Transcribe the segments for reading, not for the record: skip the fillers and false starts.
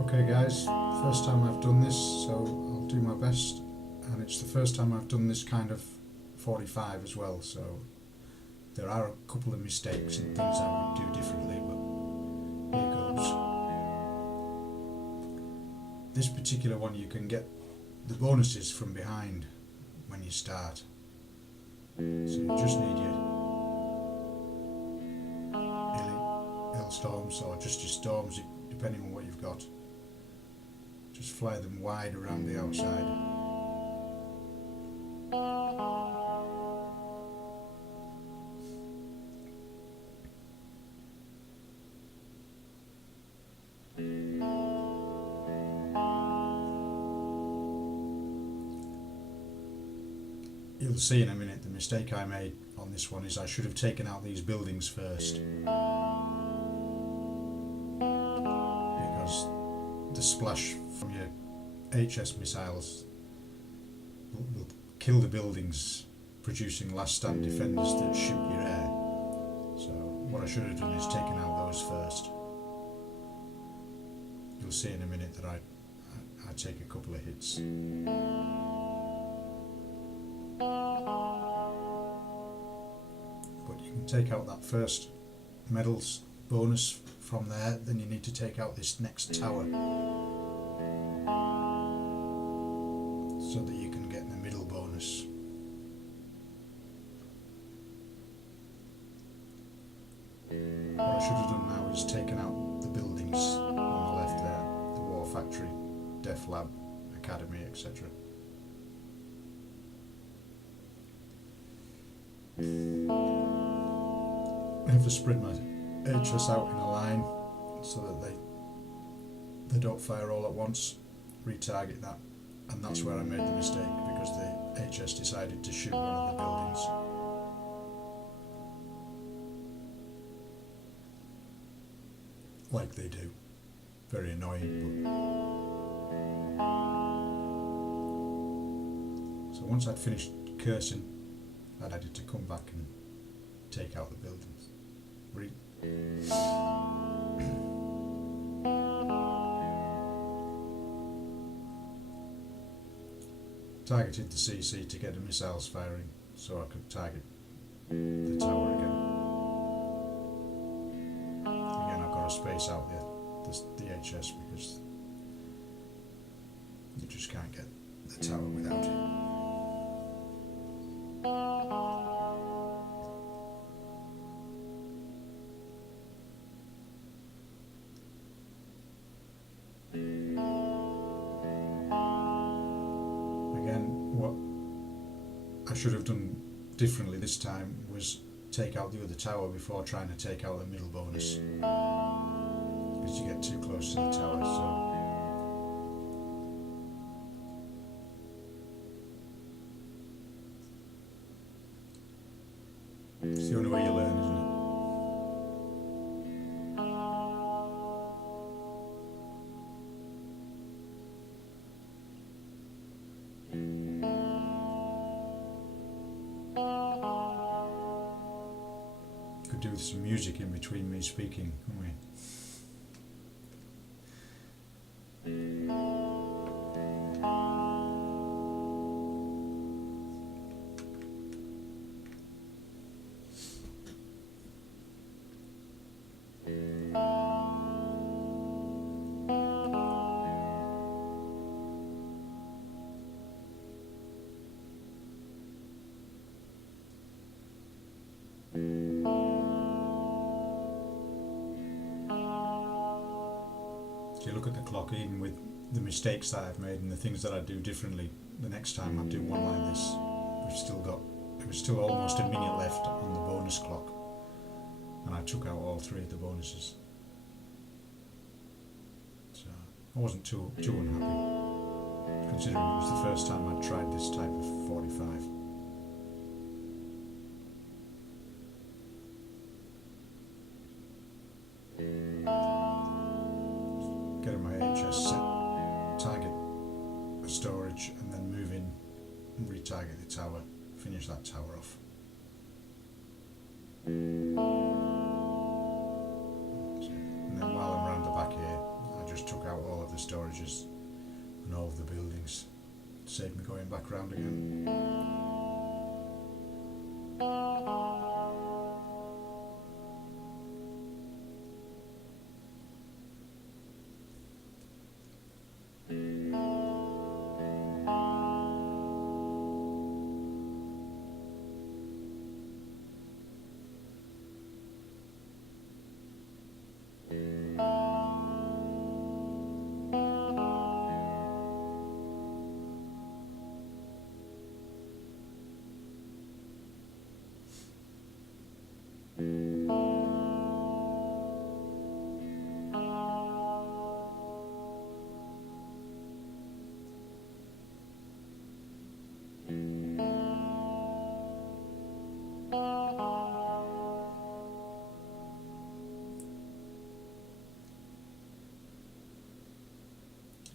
Okay guys, first time I've done this, so I'll do my best, and it's the first time I've done this kind of 45 as well, so there are a couple of mistakes and things I would do differently, but here goes. This particular one you can get the bonuses from behind when you start, so you just need your storms or just your storms depending on what you've got. Just fly them wide around the outside. You'll see in a minute the mistake I made on this one is I should have taken out these buildings first, because the splash from your HS missiles will kill the buildings, producing last stand defenders that shoot your air. So what I should have done is taken out those first. You'll see in a minute that I take a couple of hits. But you can take out that first medals bonus from there, then you need to take out this next tower so that you can get the middle bonus. What I should have done now is taken out the buildings on the left there, the War Factory, Def Lab, Academy, etc. I have to spread my HS out in a line so that they don't fire all at once, retarget that, and that's where I made the mistake, because the HS decided to shoot one of the buildings. Like they do. Very annoying, but... So once I'd finished cursing, I had to come back and take out the buildings. Targeted the CC to get the missiles firing so I could target the tower again. Again, I've got to space out the HS because you just can't get the tower without it. What I should have done differently this time was take out the other tower before trying to take out the middle bonus, because you get too close to the tower. So it's the only way you learn, isn't it? Could do with some music in between me speaking, couldn't we? If you look at the clock, even with the mistakes that I've made and the things that I do differently, the next time I do one like this, it was still almost a minute left on the bonus clock, and I took out all three of the bonuses. So I wasn't too unhappy, considering it was the first time I'd tried this type of 45. Getting my HS set, target a storage, and then move in and retarget the tower, finish that tower off. And then while I'm round the back here, I just took out all of the the storages and all of the buildings. Saved me going back round again.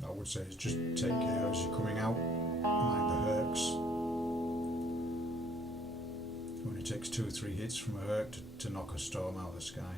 I would say is just take care as you're coming out, mind the hercs. It only takes 2 or 3 hits from a herc to knock a storm out of the sky.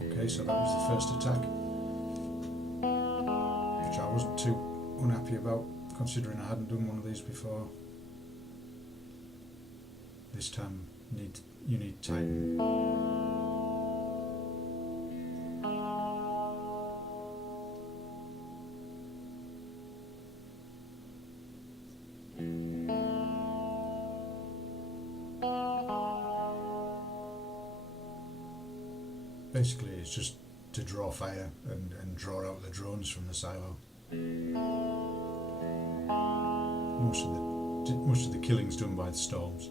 Okay, so that was the first attack, which I wasn't too unhappy about, considering I hadn't done one of these before. This time you need Titan. Basically, it's just to draw fire and draw out the drones from the silo. Most of the killing's done by the storms.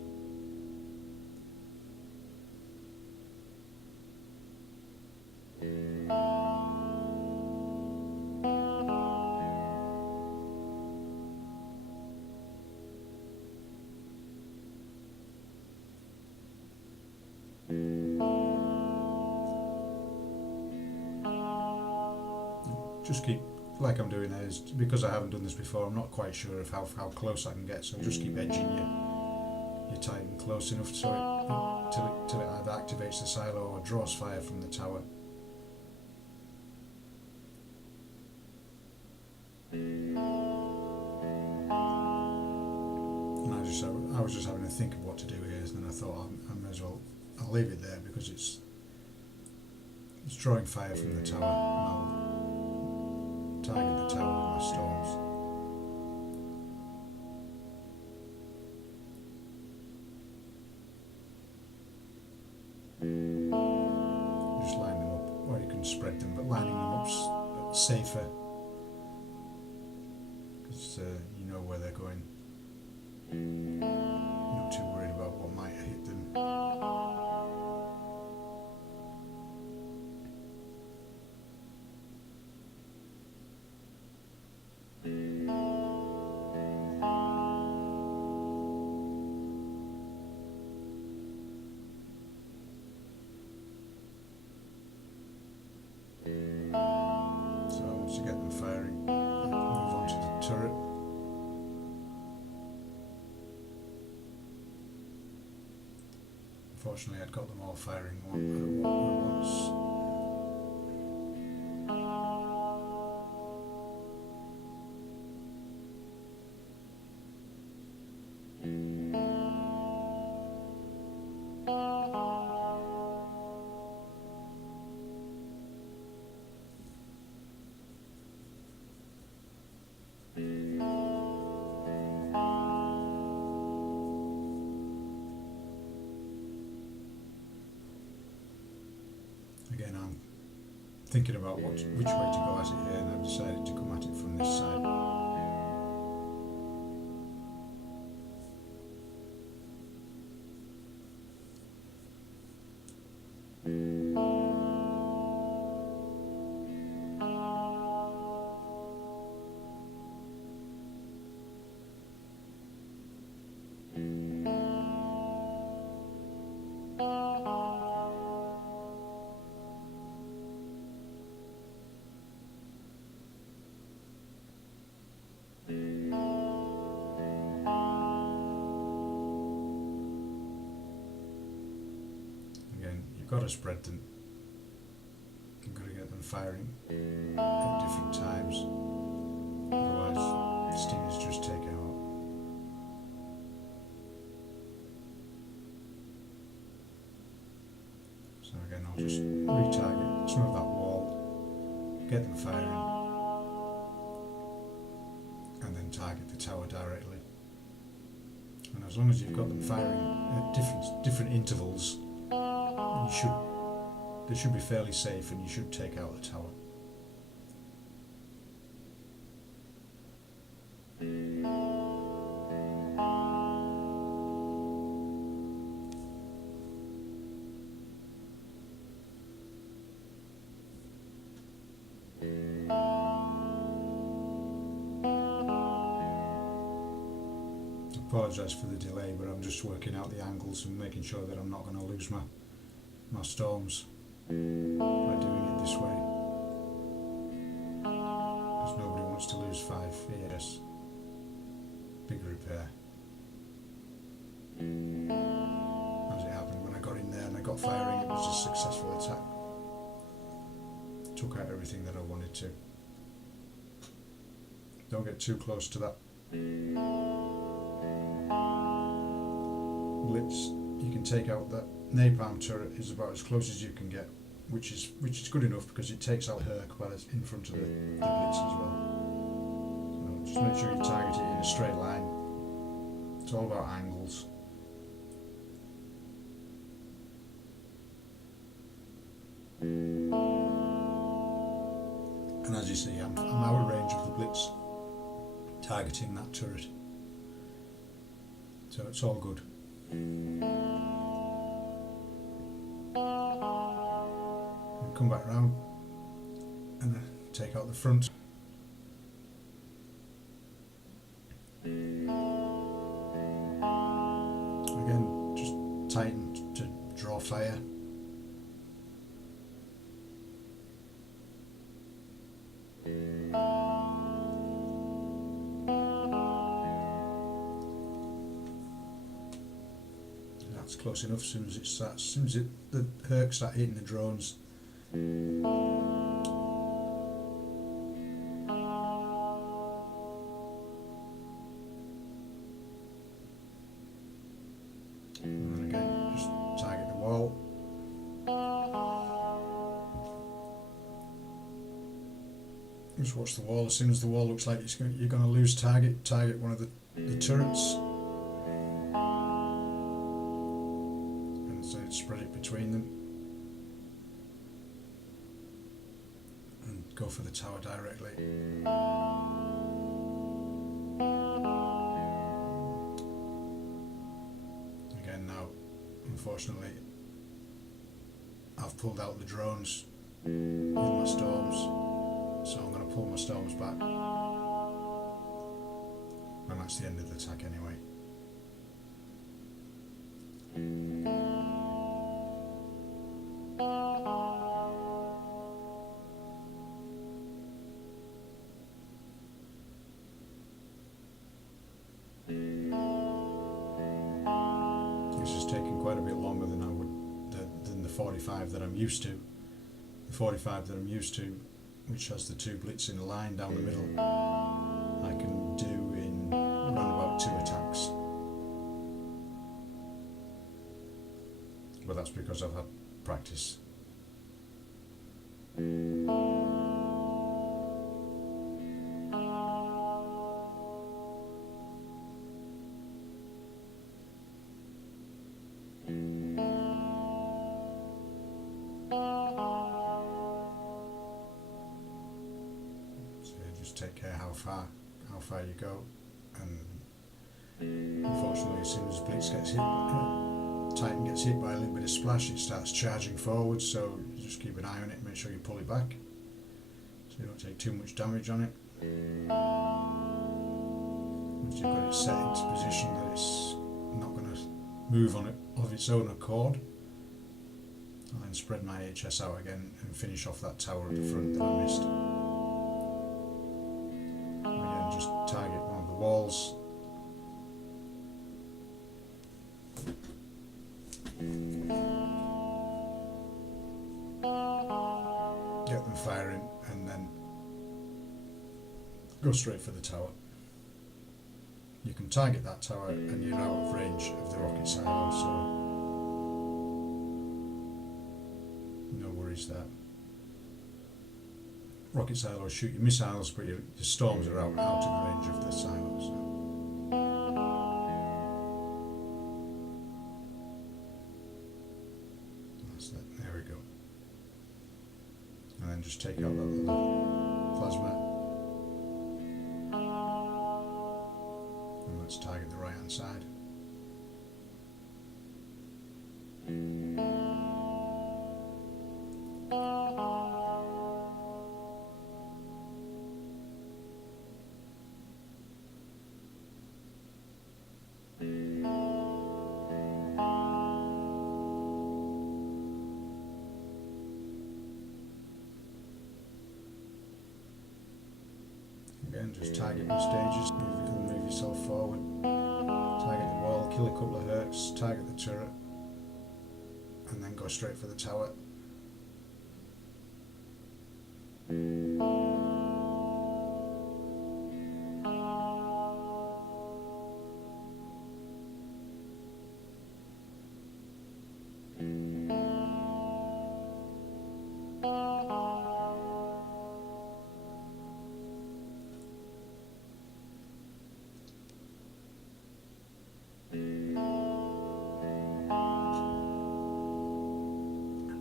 Just keep, like I'm doing there, is because I haven't done this before, I'm not quite sure of how close I can get, so just keep edging your Titan close enough so till it either activates the silo or draws fire from the tower. And I was just having to think of what to do here, and then I thought I may as well, I'll leave it there because it's drawing fire from the tower, and I'll target the tower with my storms. Just line them up, or you can spread them, but lining them up's safer because you know where they're going. You're not too worried about what might hit them. So once you get them firing, move on to the turret. Unfortunately, I'd got them all firing at once. Again, thinking about which way to go at it here, and I've decided to come at it from this side. You've got to spread them. You've got to get them firing at different times, otherwise the stingers just take it out. So again, I'll just retarget some of that wall, get them firing, and then target the tower directly. And as long as you've got them firing at different intervals, they should be fairly safe, and you should take out the tower. I apologise for the delay, but I'm just working out the angles and making sure that I'm not going to lose my storms by doing it this way, because nobody wants to lose 5 AS. Big repair. As it happened, when I got in there and I got firing, it was a successful attack. Took out everything that I wanted to. Don't get too close to that blitz. You can take out that napalm turret is about as close as you can get, which is good enough because it takes out Herc while it's in front of the blitz as well. So just make sure you target it in a straight line. It's all about angles. And as you see, I'm out of range of the blitz targeting that turret, so it's all good. Come back round and take out the front. Again, just tighten to draw fire. That's close enough. As soon as the Herc start hitting the drones, and then again, just target the wall. Just watch the wall. As soon as the wall looks like you're going to lose target one of the turrets, and so spread it between them. Go for the tower directly. Again now, unfortunately, I've pulled out the drones in my storms, so I'm going to pull my storms back. And that's the end of the attack anyway. Quite a bit longer than the 45 that I'm used to. The 45 that I'm used to, which has the 2 blitz in a line down the middle, I can do in around about 2 attacks. But that's because I've had practice. to take care how far you go. And unfortunately, as soon as Blitz gets hit, Titan gets hit by a little bit of splash, it starts charging forward. So you just keep an eye on it, make sure you pull it back, so you don't take too much damage on it. Once you've got it set into position that it's not going to move on it of its own accord, I'll then spread my HS out again and finish off that tower at the front that I missed. Again, just target one of the walls. Get them firing and then go straight for the tower. You can target that tower and you're out of range of the rocket silo, so no worries there. Rocket silos shoot your missiles, but your storms are out of range of the silos. So. That's that. There we go. And then just take out that little plasma. And let's target the right hand side. Again, just target your stages, move yourself forward, target the wall, kill a couple of hurts, target the turret, and then go straight for the tower.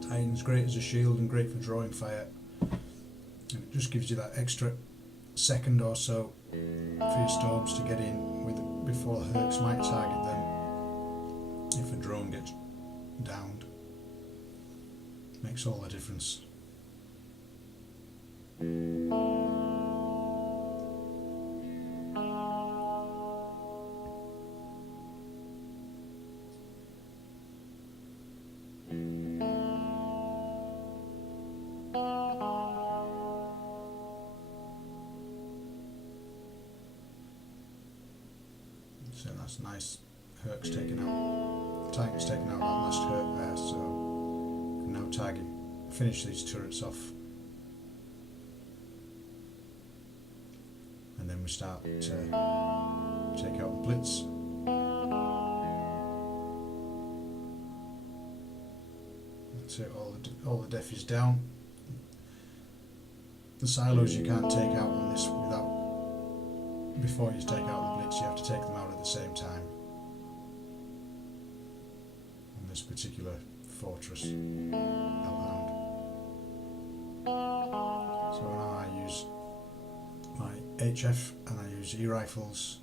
Titan's great as a shield and great for drawing fire, and it just gives you that extra second or so for your storms to get in with before the Hercs might target them if a drone gets downed. Makes all the difference. So that's nice. Herc's taken out, Titan's taken out that last Herc there, so we can now target, finish these turrets off, and then we start to take out the Blitz. That's it, all the def is down. The silos you can't take out on this without, before you take out the Blitz, you have to take them out at the same time. On this particular fortress, Hellhound. So now I use my HF and I use E-rifles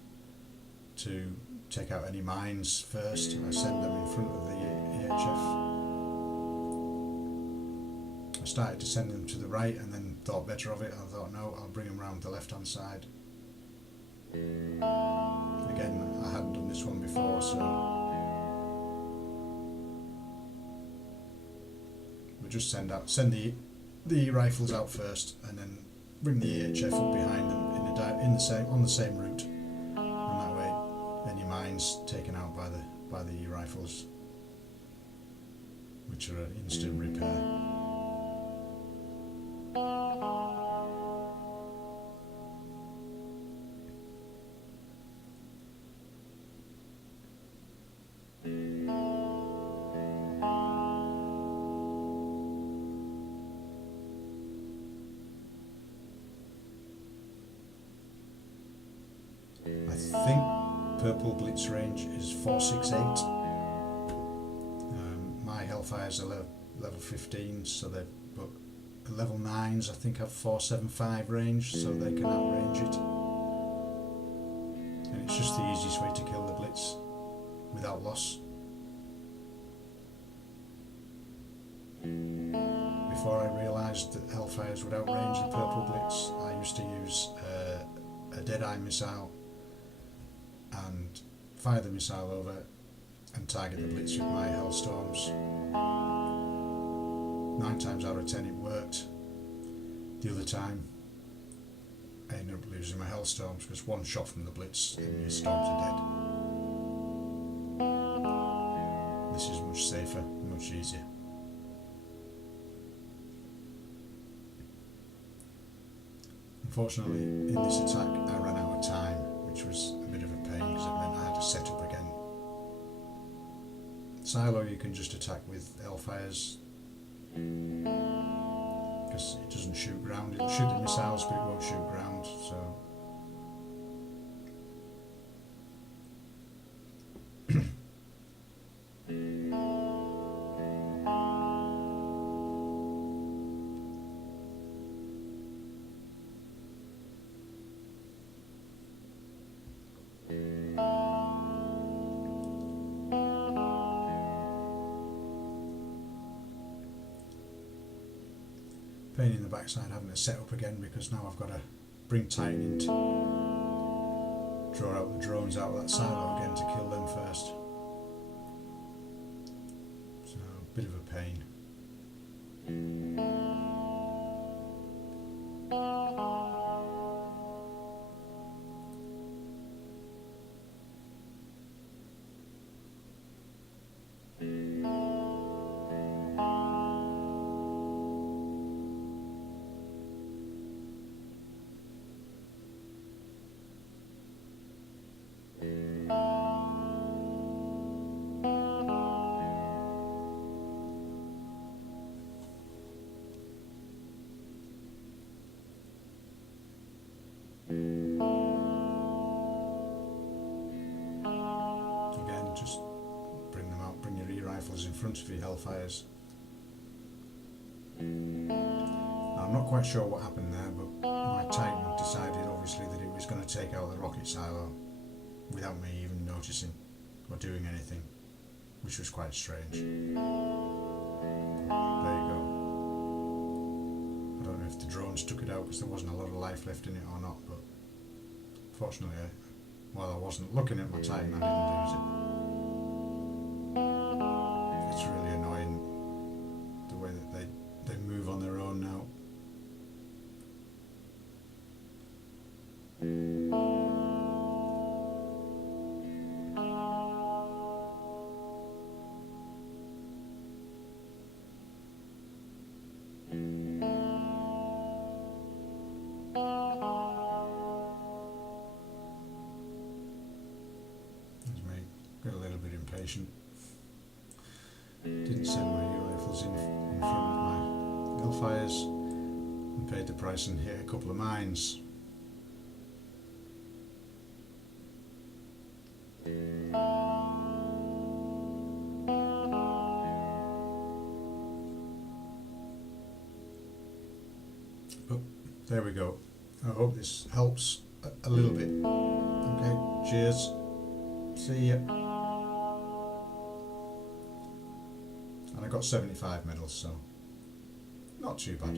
to take out any mines first. I send them in front of the EHF. I started to send them to the right and then thought better of it. I thought, no, I'll bring them round the left hand side. Again, I hadn't done this one before, so we just send the rifles out first, and then bring the EHF up behind them on the same route, and that way any mines taken out by the rifles, which are an instant repair. I think purple blitz range is 468. My Hellfires are level 15, so but level 9s I think have 475 range, so they can outrange it. And it's just the easiest way to kill the Blitz without loss. Before I realised that Hellfires would outrange the Purple Blitz, I used to use a Deadeye missile and fire the missile over and target the Blitz with my Hellstorms. 9 times out of 10 it worked. The other time I ended up losing my Hellstorms because one shot from the Blitz and your storms are dead. This is much safer, much easier. Unfortunately, in this attack I ran out of time, which was a bit of a pain because it meant I had to set up again. Silo you can just attack with Hellfires because it doesn't shoot ground. It'll shoot the missiles but it won't shoot ground, so pain in the backside having to set up again because now I've got to bring Titan in to draw out the drones out of that silo again to kill them first. So a bit of a pain. Again, just bring them out, bring your E-rifles in front of your Hellfires. Now, I'm not quite sure what happened there, but my Titan decided obviously that it was going to take out the rocket silo without me even noticing or doing anything, which was quite strange. There you go. I don't know if the drones took it out because there wasn't a lot of life left in it or not, but fortunately, while I wasn't looking at my Titan, I didn't lose it. It's really annoying the way that they move on their own now. Got a little bit impatient. Didn't send my E-rifles in front of my Hellfires and paid the price and hit a couple of mines. But there we go. I hope this helps a little bit. Okay, cheers. See ya. And I got 75 medals, so not too bad.